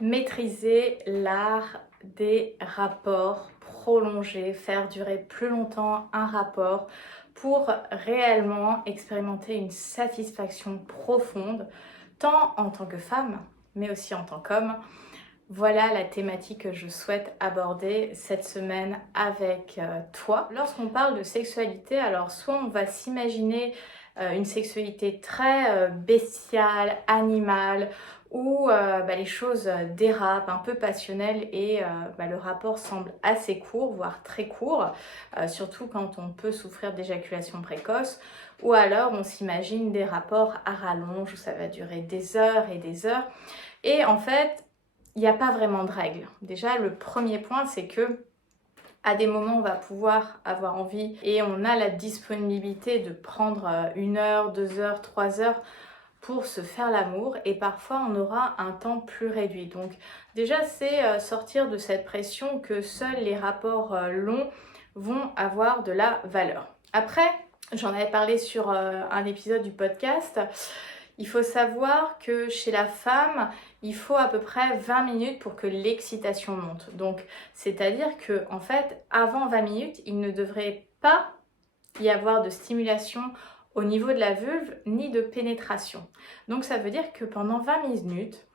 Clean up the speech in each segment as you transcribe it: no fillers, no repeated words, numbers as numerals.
Maîtriser l'art des rapports prolongés, faire durer plus longtemps un rapport pour réellement expérimenter une satisfaction profonde, tant en tant que femme, mais aussi en tant qu'homme. Voilà la thématique que je souhaite aborder cette semaine avec toi. Lorsqu'on parle de sexualité, alors soit on va s'imaginer une sexualité très bestiale, animale, où les choses dérapent, un peu passionnelles et le rapport semble assez court, voire très court, surtout quand on peut souffrir d'éjaculation précoce, ou alors on s'imagine des rapports à rallonge où ça va durer des heures et des heures. Et en fait, il n'y a pas vraiment de règle. Déjà, le premier point, c'est que à des moments, on va pouvoir avoir envie et on a la disponibilité de prendre 1 heure, 2 heures, 3 heures pour se faire l'amour, et parfois on aura un temps plus réduit. Donc déjà, c'est sortir de cette pression que seuls les rapports longs vont avoir de la valeur. Après, j'en avais parlé sur un épisode du podcast. Il faut savoir que chez la femme, il faut à peu près 20 minutes pour que l'excitation monte. Donc, c'est-à-dire que en fait, avant 20 minutes, il ne devrait pas y avoir de stimulation au niveau de la vulve ni de pénétration. Donc, ça veut dire que pendant 20 minutes,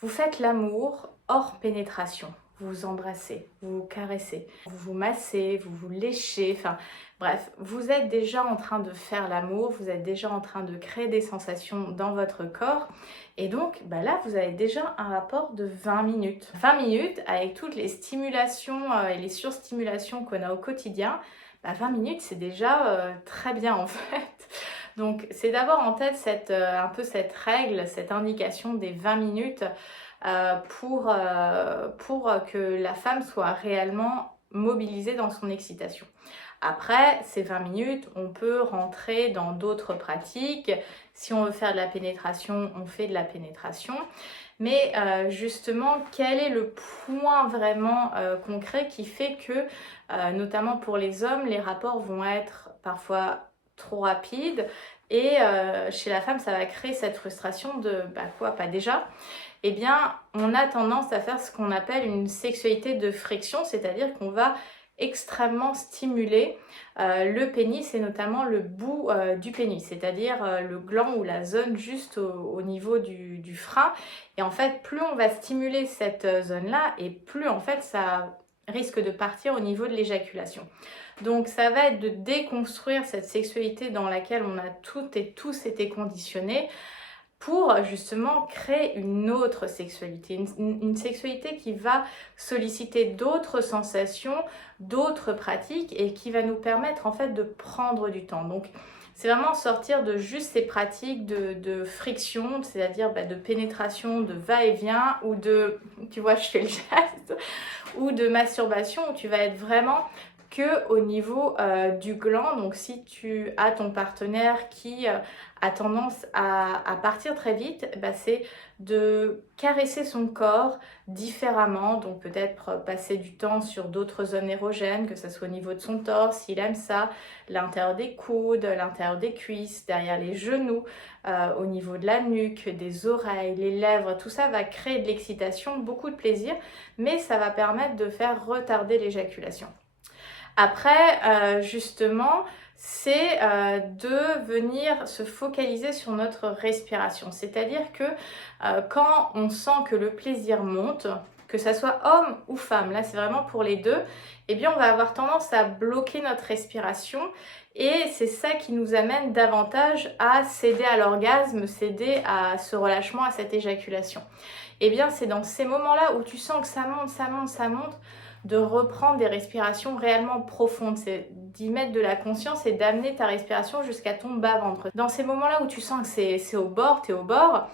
vous faites l'amour hors pénétration. Vous vous embrassez, vous vous caressez, vous vous massez, vous vous léchez, enfin bref, vous êtes déjà en train de faire l'amour, vous êtes déjà en train de créer des sensations dans votre corps, et donc là vous avez déjà un rapport de 20 minutes. 20 minutes avec toutes les stimulations et les surstimulations qu'on a au quotidien, 20 minutes c'est déjà très bien en fait. Donc c'est d'avoir en tête un peu cette règle, cette indication des 20 minutes pour que la femme soit réellement mobilisée dans son excitation. Après ces 20 minutes, on peut rentrer dans d'autres pratiques. Si on veut faire de la pénétration, on fait de la pénétration. Mais justement, quel est le point vraiment concret qui fait que, notamment pour les hommes, les rapports vont être parfois trop rapides, et chez la femme, ça va créer cette frustration de pas déjà. Eh bien, on a tendance à faire ce qu'on appelle une sexualité de friction, c'est-à-dire qu'on va extrêmement stimuler le pénis, et notamment le bout du pénis, c'est-à-dire le gland ou la zone juste au niveau du frein. Et en fait, plus on va stimuler cette zone-là, et plus en fait ça risque de partir au niveau de l'éjaculation. Donc ça va être de déconstruire cette sexualité dans laquelle on a toutes et tous été conditionnés, pour justement créer une autre sexualité, une sexualité qui va solliciter d'autres sensations, d'autres pratiques, et qui va nous permettre en fait de prendre du temps. Donc c'est vraiment sortir de juste ces pratiques de friction, c'est-à-dire de pénétration, de va-et-vient, ou de, tu vois, je fais le geste, ou de masturbation, où tu vas être vraiment que au niveau du gland. Donc si tu as ton partenaire qui a tendance à partir très vite, c'est de caresser son corps différemment. Donc peut-être passer du temps sur d'autres zones érogènes, que ce soit au niveau de son torse, s'il aime ça, l'intérieur des coudes, l'intérieur des cuisses, derrière les genoux, au niveau de la nuque, des oreilles, les lèvres. Tout ça va créer de l'excitation, beaucoup de plaisir, mais ça va permettre de faire retarder l'éjaculation. Après, justement, c'est de venir se focaliser sur notre respiration. C'est-à-dire que quand on sent que le plaisir monte, que ça soit homme ou femme, là c'est vraiment pour les deux, eh bien on va avoir tendance à bloquer notre respiration, et c'est ça qui nous amène davantage à céder à l'orgasme, céder à ce relâchement, à cette éjaculation. Eh bien c'est dans ces moments-là où tu sens que ça monte, ça monte, ça monte, de reprendre des respirations réellement profondes, c'est d'y mettre de la conscience et d'amener ta respiration jusqu'à ton bas-ventre. Dans ces moments-là où tu sens que c'est au bord, t'es au bord,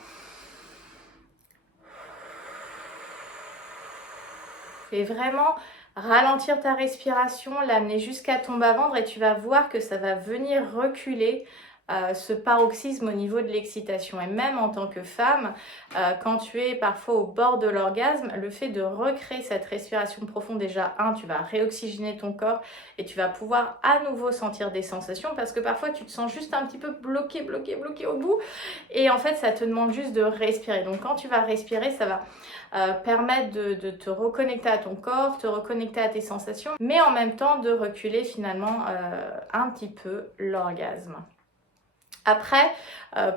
et vraiment ralentir ta respiration, l'amener jusqu'à ton bas-ventre, et tu vas voir que ça va venir reculer ce paroxysme au niveau de l'excitation. Et même en tant que femme, quand tu es parfois au bord de l'orgasme, le fait de recréer cette respiration profonde, déjà, tu vas réoxygéner ton corps et tu vas pouvoir à nouveau sentir des sensations parce que parfois tu te sens juste un petit peu bloqué au bout et en fait ça te demande juste de respirer. Donc quand tu vas respirer, ça va permettre de te reconnecter à ton corps, te reconnecter à tes sensations, mais en même temps de reculer finalement un petit peu l'orgasme. Après,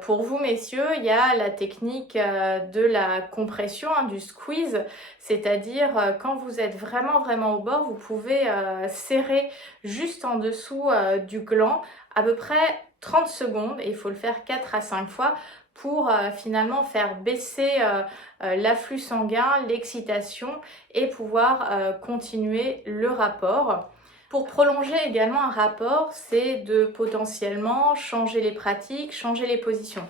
pour vous messieurs, il y a la technique de la compression, du squeeze, c'est-à-dire quand vous êtes vraiment au bord, vous pouvez serrer juste en dessous du gland à peu près 30 secondes et il faut le faire 4 à 5 fois pour finalement faire baisser l'afflux sanguin, l'excitation et pouvoir continuer le rapport. Pour prolonger également un rapport, c'est de potentiellement changer les pratiques, changer les positions.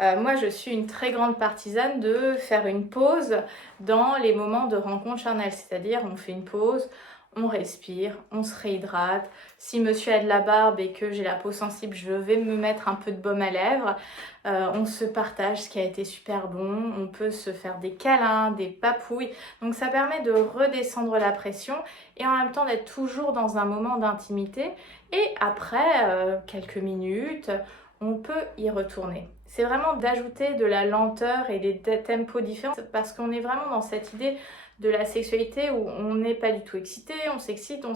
Moi, je suis une très grande partisane de faire une pause dans les moments de rencontre charnelle, c'est-à-dire on fait une pause, on respire, on se réhydrate. Si monsieur a de la barbe et que j'ai la peau sensible, je vais me mettre un peu de baume à lèvres. On se partage ce qui a été super bon, on peut se faire des câlins, des papouilles. Donc ça permet de redescendre la pression et en même temps d'être toujours dans un moment d'intimité. Et après quelques minutes, on peut y retourner. C'est vraiment d'ajouter de la lenteur et des tempos différents parce qu'on est vraiment dans cette idée de la sexualité où on n'est pas du tout excité, on s'excite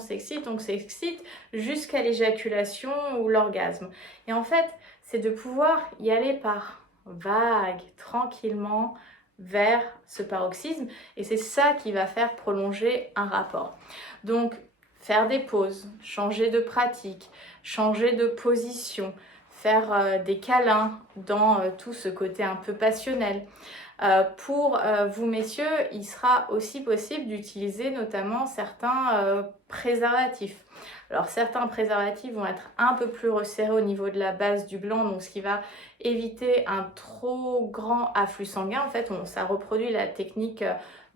jusqu'à l'éjaculation ou l'orgasme. Et en fait, c'est de pouvoir y aller par vagues, tranquillement, vers ce paroxysme. Et c'est ça qui va faire prolonger un rapport. Donc, faire des pauses, changer de pratique, changer de position, faire des câlins dans tout ce côté un peu passionnel. Pour vous messieurs, il sera aussi possible d'utiliser notamment certains préservatifs. Alors certains préservatifs vont être un peu plus resserrés au niveau de la base du gland, donc ce qui va éviter un trop grand afflux sanguin. En fait, ça reproduit la technique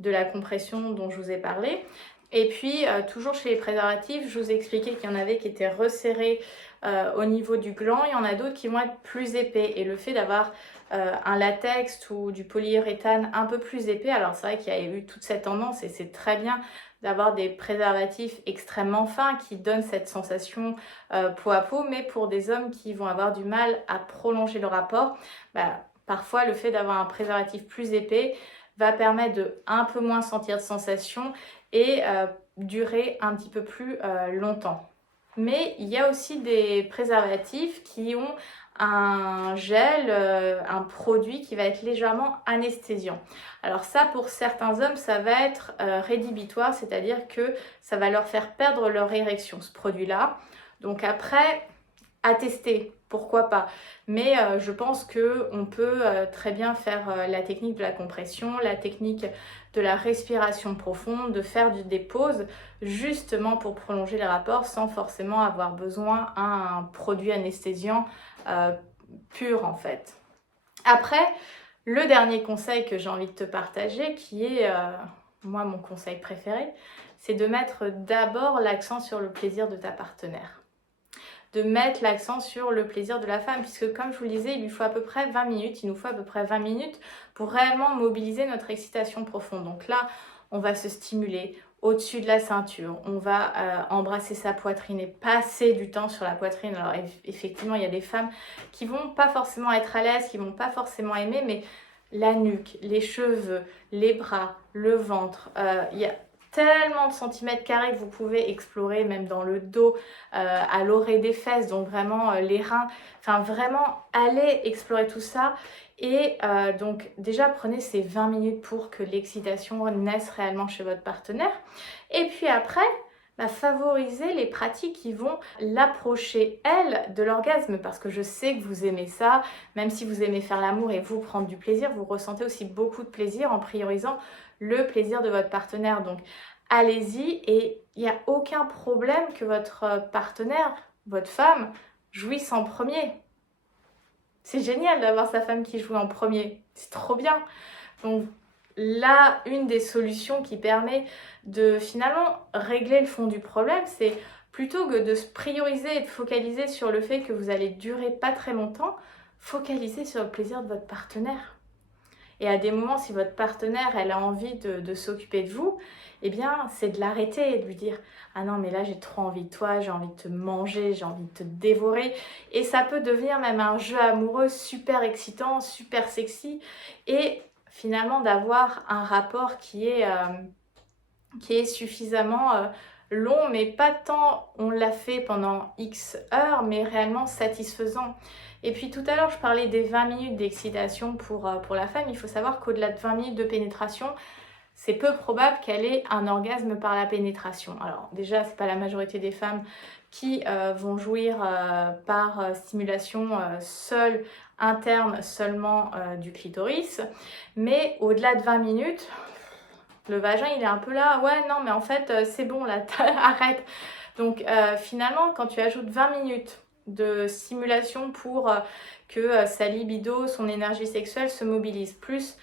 de la compression dont je vous ai parlé. Et puis, toujours chez les préservatifs, je vous ai expliqué qu'il y en avait qui étaient resserrés au niveau du gland. Il y en a d'autres qui vont être plus épais. Et le fait d'avoir un latex ou du polyuréthane un peu plus épais, alors c'est vrai qu'il y a eu toute cette tendance et c'est très bien d'avoir des préservatifs extrêmement fins qui donnent cette sensation peau à peau, mais pour des hommes qui vont avoir du mal à prolonger le rapport, parfois le fait d'avoir un préservatif plus épais va permettre de un peu moins sentir de sensation et durer un petit peu plus longtemps. Mais il y a aussi des préservatifs qui ont un gel, un produit qui va être légèrement anesthésiant. Alors ça, pour certains hommes, ça va être rédhibitoire, c'est-à-dire que ça va leur faire perdre leur érection, ce produit-là. Donc après, à tester, pourquoi pas. Mais je pense qu'on peut très bien faire la technique de la compression, la technique de la respiration profonde, de faire des pauses justement pour prolonger les rapports sans forcément avoir besoin d'un produit anesthésiant pur en fait. Après, le dernier conseil que j'ai envie de te partager, qui est moi mon conseil préféré, c'est de mettre d'abord l'accent sur le plaisir de ta partenaire. De mettre l'accent sur le plaisir de la femme, puisque comme je vous le disais, il nous faut à peu près 20 minutes pour réellement mobiliser notre excitation profonde. Donc là, on va se stimuler au-dessus de la ceinture, on va embrasser sa poitrine et passer du temps sur la poitrine. Alors effectivement, il y a des femmes qui vont pas forcément être à l'aise, qui vont pas forcément aimer, mais la nuque, les cheveux, les bras, le ventre, il y a tellement de centimètres carrés que vous pouvez explorer, même dans le dos, à l'oreille des fesses, donc vraiment les reins. Enfin, vraiment, allez explorer tout ça. Et donc, déjà, prenez ces 20 minutes pour que l'excitation naisse réellement chez votre partenaire. Et puis après, favoriser les pratiques qui vont l'approcher, elle, de l'orgasme, parce que je sais que vous aimez ça, même si vous aimez faire l'amour et vous prendre du plaisir, vous ressentez aussi beaucoup de plaisir en priorisant le plaisir de votre partenaire. Donc, allez-y et il n'y a aucun problème que votre partenaire, votre femme, jouisse en premier. C'est génial d'avoir sa femme qui joue en premier, c'est trop bien. Donc, là, une des solutions qui permet de finalement régler le fond du problème, c'est plutôt que de se prioriser et de focaliser sur le fait que vous allez durer pas très longtemps, focalisez sur le plaisir de votre partenaire. Et à des moments, si votre partenaire, elle a envie de s'occuper de vous, eh bien, c'est de l'arrêter et de lui dire « Ah non, mais là, j'ai trop envie de toi, j'ai envie de te manger, j'ai envie de te dévorer. » Et ça peut devenir même un jeu amoureux super excitant, super sexy. Et finalement, d'avoir un rapport qui est suffisamment long, mais pas tant on l'a fait pendant X heures, mais réellement satisfaisant. Et puis tout à l'heure, je parlais des 20 minutes d'excitation pour la femme. Il faut savoir qu'au-delà de 20 minutes de pénétration, c'est peu probable qu'elle ait un orgasme par la pénétration. Alors déjà, c'est pas la majorité des femmes qui vont jouir par stimulation seule, interne seulement du clitoris. Mais au-delà de 20 minutes, le vagin, il est un peu là, ouais, non, mais en fait, c'est bon, là, arrête. Donc, finalement, quand tu ajoutes 20 minutes de stimulation pour que sa libido, son énergie sexuelle se mobilise, plus,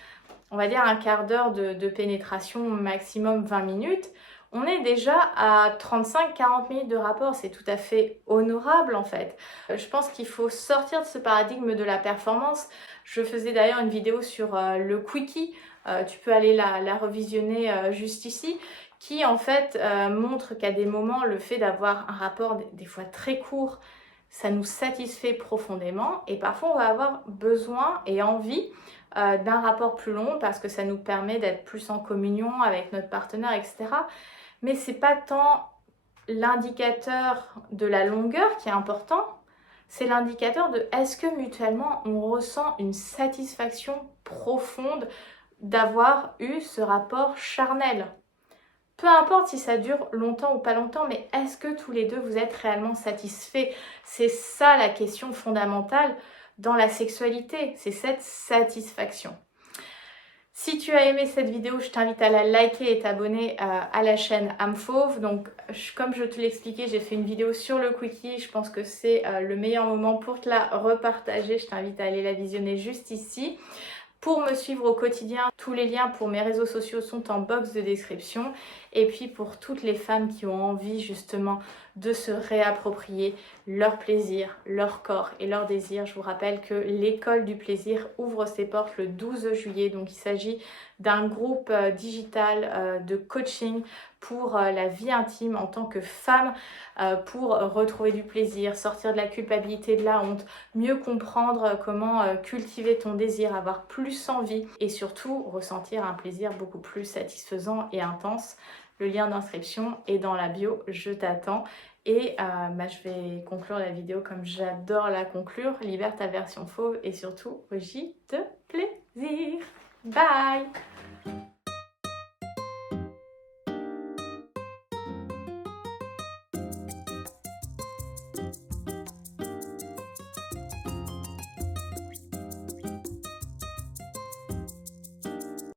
on va dire, un quart d'heure de pénétration, maximum 20 minutes, on est déjà à 35-40 minutes de rapport. C'est tout à fait honorable, en fait. Je pense qu'il faut sortir de ce paradigme de la performance. Je faisais d'ailleurs une vidéo sur le quickie. Tu peux aller la revisionner juste ici, qui en fait montre qu'à des moments, le fait d'avoir un rapport des fois très court, ça nous satisfait profondément et parfois on va avoir besoin et envie d'un rapport plus long parce que ça nous permet d'être plus en communion avec notre partenaire, etc. Mais c'est pas tant l'indicateur de la longueur qui est important, c'est l'indicateur de est-ce que mutuellement on ressent une satisfaction profonde d'avoir eu ce rapport charnel. Peu importe si ça dure longtemps ou pas longtemps, mais est-ce que tous les deux vous êtes réellement satisfaits? C'est ça la question fondamentale dans la sexualité, c'est cette satisfaction. Si tu as aimé cette vidéo, je t'invite à la liker et t'abonner à la chaîne Âme Fauve. Donc, comme je te l'expliquais, j'ai fait une vidéo sur le quickie. Je pense que c'est le meilleur moment pour te la repartager. Je t'invite à aller la visionner juste ici. Pour me suivre au quotidien, tous les liens pour mes réseaux sociaux sont en box de description. Et puis pour toutes les femmes qui ont envie justement de se réapproprier leur plaisir, leur corps et leur désir, je vous rappelle que l'école du plaisir ouvre ses portes le 12 juillet. Donc il s'agit d'un groupe digital de coaching pour la vie intime en tant que femme, pour retrouver du plaisir, sortir de la culpabilité, de la honte, mieux comprendre comment cultiver ton désir, avoir plus envie et surtout ressentir un plaisir beaucoup plus satisfaisant et intense. Le lien d'inscription est dans la bio, je t'attends. Et je vais conclure la vidéo comme j'adore la conclure. Libère ta version fauve et surtout, rugis de plaisir. Bye!